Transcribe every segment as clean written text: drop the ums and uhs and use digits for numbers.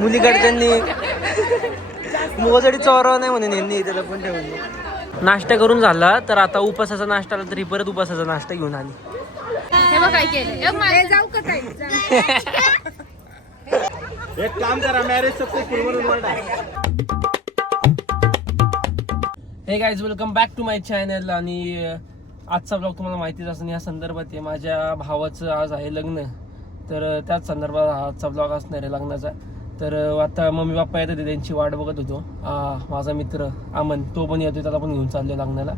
मुलीकडच्यांनी मोजडी चोरावं नाही म्हणून यांनी त्याला पण ठेवली. नाश्ता करून झाला तर आता उपासाचा नाश्ता आला तरी परत उपासाचा नाश्ता घेऊन आली. हे बघ काय केलं. जाऊ का ताई? एक काम करा, मॅरेज सक्सेसफुल म्हणून वर्ड आहे. Hey guys, welcome back to my channel. आणि आजचा ब्लॉग तुम्हाला माहितीच असेल, या संदर्भात आहे. माझ्या भावाचं आज आहे लग्न, तर त्याच संदर्भात आजचा ब्लॉग असणार आहे लग्नाचा. तर आता मम्मी पप्पा येतात, त्यांची वाट बघत होतो. माझा मित्र अमन तो पण येतो, त्याला पण घेऊन चाललो लग्नाला.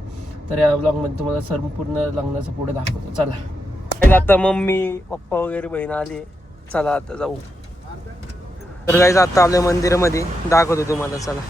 तर या ब्लॉगमध्ये तुम्हाला संपूर्ण लग्नाचं पुढे दाखवतो. चला, आता मम्मी पप्पा वगैरे बहीण आली, चला आता जाऊ. तर गाईज आता आपल्या मंदिरामध्ये दाखवतो तुम्हाला, चला.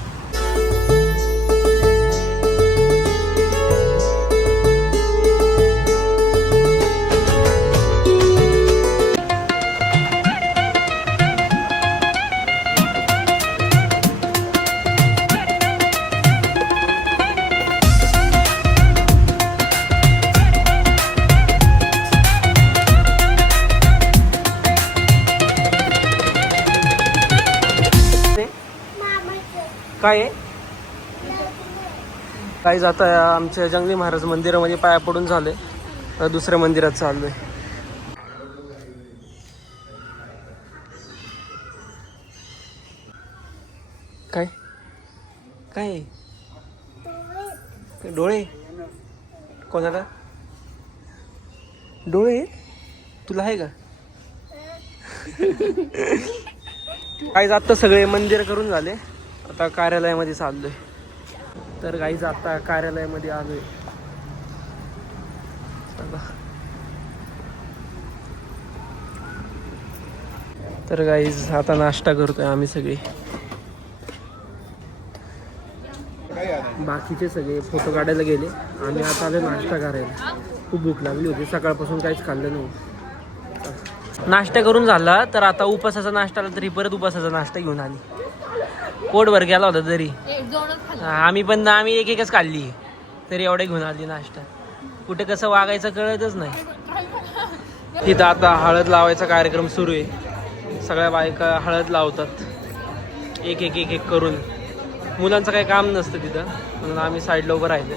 काय आहे काही जाता आमच्या जंगली महाराज मंदिरामध्ये पाया पडून झाले, दुसऱ्या मंदिरात चाललोय. काय काय डोळे कोणाला डोळे तुला आहे का? काय जात सगळे मंदिर करून झाले, आता कार्यालयामध्ये चाललोय. तर गाईज आता कार्यालयामध्ये आलोय. तर गाईज आता नाश्ता करतोय आम्ही सगळे. बाकीचे सगळे फोटो काढायला गेले, आम्ही आता आलो नाश्ता करायला. खूप भूक लागली होती, सकाळपासून काहीच खाल्लं नव्हतं. नाश्ता करून झाला तर आता उपासाचा नाश्ता आला तरी परत उपासाचा नाश्ता घेऊन आली. पोटभर गेला होता तरी आम्ही एक एकच काढली, तरी एवढे घेऊन आली नाश्ता. कुठे कसं वागायचं कळतच नाही. तिथं आता हळद लावायचा कार्यक्रम सुरू आहे. सगळ्या बायका हळद लावतात एक एक एक एक करून. मुलांचं काही काम नसतं तिथं, म्हणून आम्ही साईडला उभं राहिलो.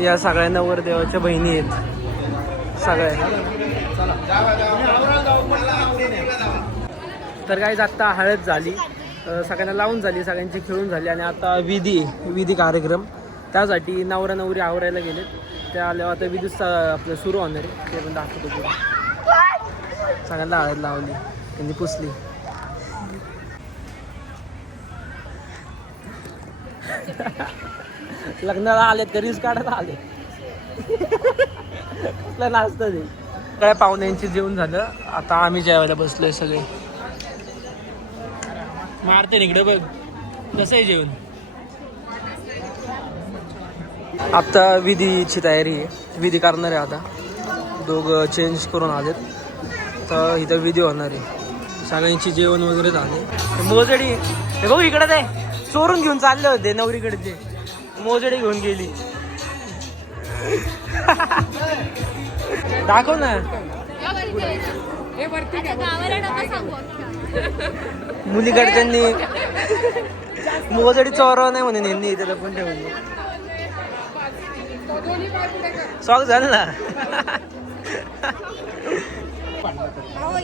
या सगळ्या नवरदेवाच्या बहिणी आहेत सगळ्या. तर गाईज आता हळद झाली, सगळ्यांना लावून झाली, सगळ्यांची खेळून झाली. आणि आता विधी कार्यक्रम, त्यासाठी नवरा नवरी आवरायला गेलेत. त्या आल्यावर आता विधी आपलं सुरू होणार आहे, ते पण दाखवतो पुढे. सगळ्यांना हळद लावली, त्यांनी पुसली. लग्नाला आलेत का रील्स काढायला आले नाचत ते. सगळ्या पाहुण्यांची जेवण झालं, आता आम्ही जेवायला बसलोय सगळे. मारते इकडे बघ कसं आहे जेवण. आता विधीची तयारी आहे, विधी करणार आहे. आता दोघं चेंज करून आलेत, तर इथं विधी होणार आहे. सगळ्यांची जेवण वगैरे झाले. मोजडी हे बघू इकडे ते चोरून घेऊन चालले होते, नवरीकडचे मोजडी घेऊन गेली. दाखव ना. मुलीकडच्यांनी मोजडी चोरावं नाही म्हणून यांनी त्याला पण ठेवली. स्वागत झालं ना.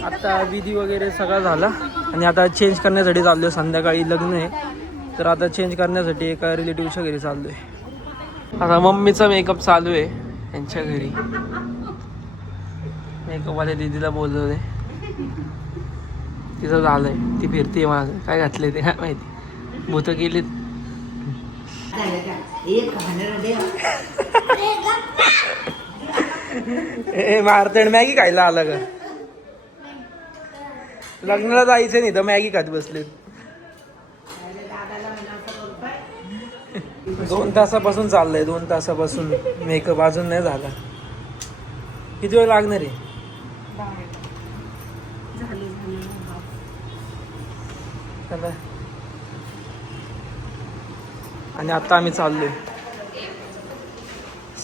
आता विधी वगैरे सगळं झाला आणि आता चेंज करण्यासाठी चाललोय. संध्याकाळी लग्न आहे, तर आता चेंज करण्यासाठी एका रिलेटिव्हच्या घरी चाललोय. आता मम्मीचा मेकअप चालू आहे यांच्या घरी. मेकअपवाल्या दीदीला बोलवले, तिचं झालंय, ती फिरते माझं. काय घातले ते काय माहिती, भूत गेलीत. ए मारतड मॅगी खायला आला का? लग्नाला जायचं नाही तर मॅगी खात बसलेत. 2 तासापासून चाललंय, 2 तासापासून मेकअप अजून नाही झाला. किती वेळ लागणार आहे? आणि आता आम्ही चाललोय.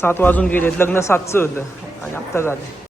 7 वाजून गेलेत, लग्न 7चं होतं आणि आत्ता झालं.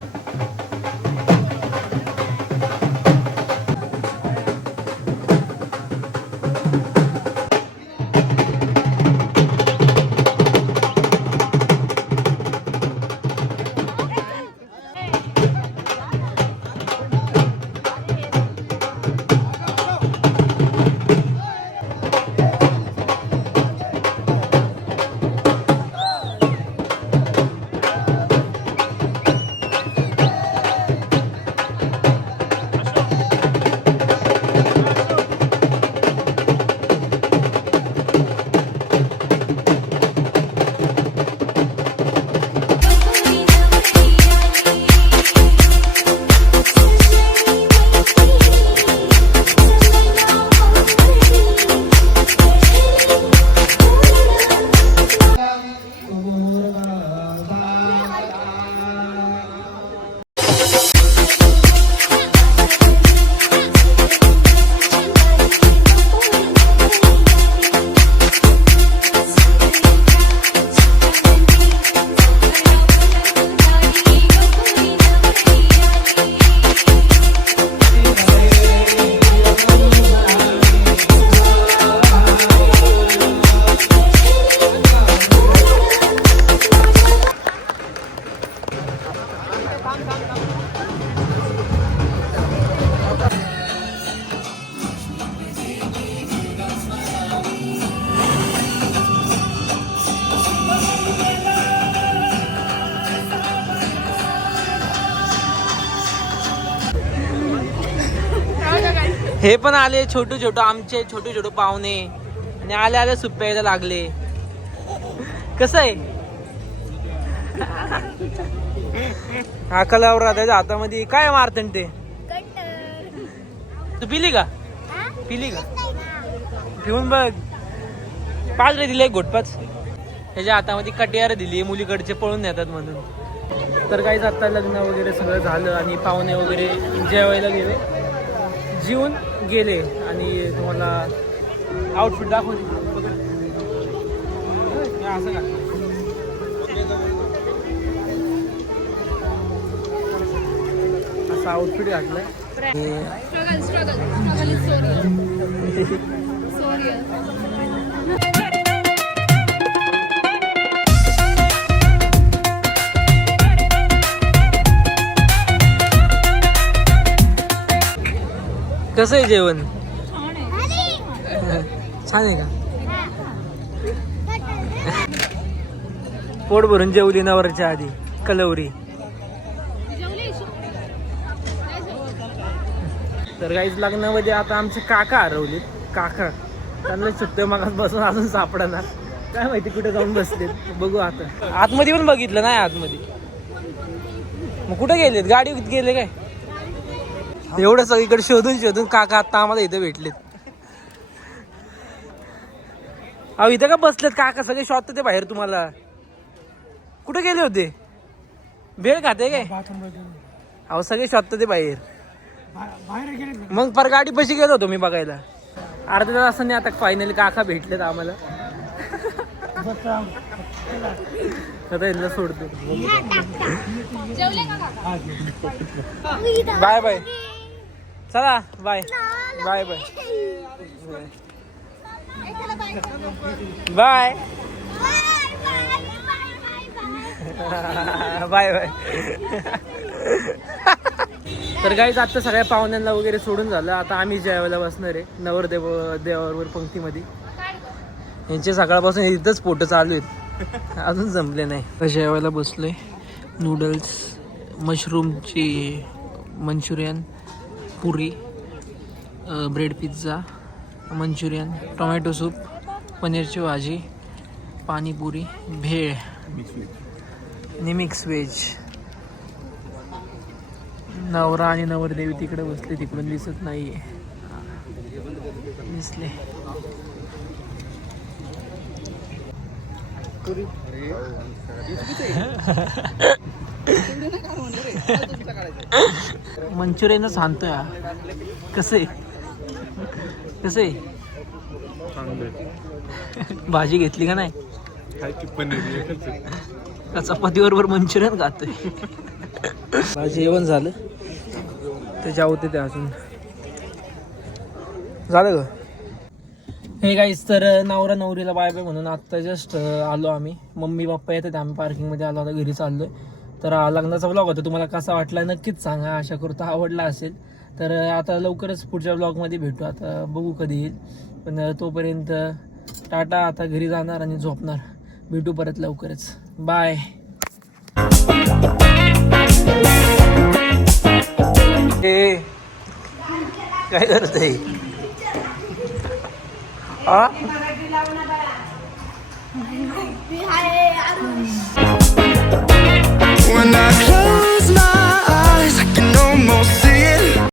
हे पण आले छोटू छोटू, आमचे छोटू छोटू पाहुणे. आणि आले आले सूप प्यायला लागले. कसं आहे? हाकलावर त्याच्या हातामध्ये काय मारतं ते? तू पिली का? पिली का? पिऊन बघ. 5 रे दिले, एक घोटपाच. त्याच्या हातामध्ये कटियार दिली, मुलीकडचे पळून येतात म्हणून. तर काहीच आता लग्न वगैरे सगळं झालं आणि पाहुणे वगैरे जेवायला गेले, जेवून गेले. आणि तुम्हाला आउटफिट दाखवते. असं का असं आउटफिट घातलंय. कसं आहे जेवण? छान आहे का? पोट भरून जेवली नवरच्या आधी कलवरी. तर काहीच लग्नामध्ये आता आमचे काका हरवलेत. काका त्यांना सुट्टे मागास बसून अजून सापडणार, काय माहिती कुठे जाऊन बसलेत. बघू आता. आतमध्ये पण बघितलं नाही आतमध्ये. मग कुठे गेलेत? गाडीत गेले काय? एवढं सगळीकडे शोधून शोधून काका आता आम्हाला इथे भेटलेत. अहो इथं का बसलेत काका? सगळे शोधतात ते बाहेर तुम्हाला. कुठे गेले होते? भेळ खाते काय? अहो सगळे शोधतात ते बाहेर. मग पर गाडी पशी गेलो होतो मी बघायला. अर्ध्या तासाने आता फायनली काका भेटलेत आम्हाला. आता यांना सोडतो. Bye bye. चला bye bye bye bye bye bye. तर गाईज आता सगळ्या पाहुण्यांना वगैरे सोडून झालं. आता आम्ही जेवायला बसणार आहे नवरदेव देवावर पंक्तीमध्ये. यांचे सकाळपासून इथंच फोटो चालू आहेत. अजून जमले नाही. जेवायला बसलोय. नूडल्स, मशरूमची Manchurian, puri, bread pizza, Manchurian, tomato soup, पनीरची भाजी, पाणीपुरी, भेळ आणि मिक्स व्हेज. नवरा आणि नवरदेवी तिकडे बसले, तिकडून दिसत नाहीये. दिसले. मंचुरियनच आणतोय. कसं आहे? कसं आहे? भाजी घेतली का नाही? चपातीबरोबर मंचुरियन खातोय. जेवण झालं त्याच्या होते ते अजून झालं का? हे गाईस, तर नवरा नवरीला बाय बाय म्हणून आत्ता जस्ट आलो आम्ही. मम्मी पप्पा येतात, आम्ही पार्किंगमध्ये आलो, आता घरी चाललोय. तर लग्नाचा ब्लॉग होता, तुम्हाला कसा वाटला नक्कीच सांगा. आशा करतो आवडला असेल. तर आता लवकरच पुढच्या ब्लॉगमध्ये भेटू. आता बघू कधी येईल, पण तोपर्यंत टाटा. आता घरी जाणार आणि झोपणार. भेटू परत लवकरच. बाय. काय करते? When I close